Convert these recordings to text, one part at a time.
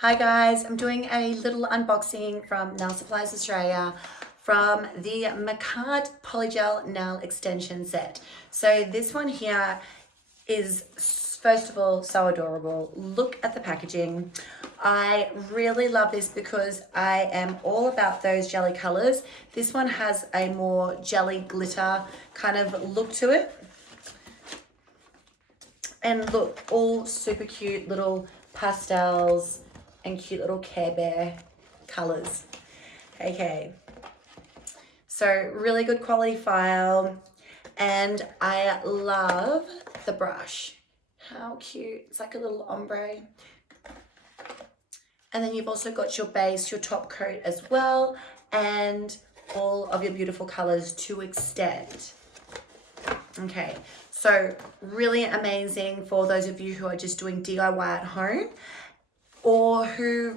Hi guys, I'm doing a little unboxing from Nail Supplies Australia from the Macard Polygel Nail Extension Set. So this one here is, first of all, so adorable. Look at the packaging. I really love this because I am all about those jelly colors. This one has a more jelly glitter kind of look to it. And look, all super cute little pastels and cute little Care Bear colors. Okay, so really good quality file, and I love the brush. How cute. It's like a little ombre. And then you've also got your base, your top coat as well, and all of your beautiful colors to extend. Okay, so really amazing for those of you who are just doing DIY at home, or who,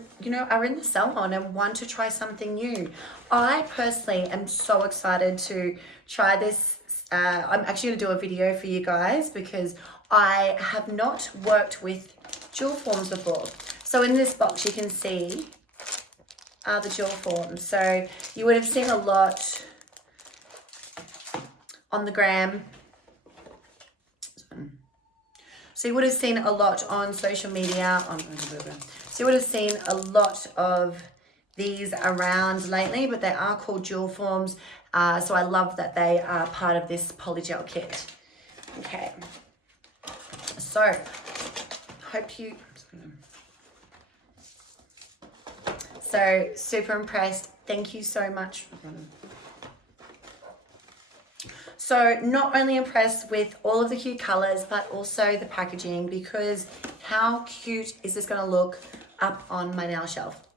are in the salon and want to try something new. I personally am so excited to try this. I'm actually going to do a video for you guys because I have not worked with jewel forms before. So in this box you can see the jewel forms. So you would have seen a lot on the gram. So you would have seen a lot on social media. So you would have seen a lot of these around lately, but they are called jewel forms. So I love that they are part of this polygel kit. Okay. So hope you. So super impressed. Thank you so much. So not only impressed with all of the cute colors, but also the packaging, because how cute is this going to look up on my nail shelf?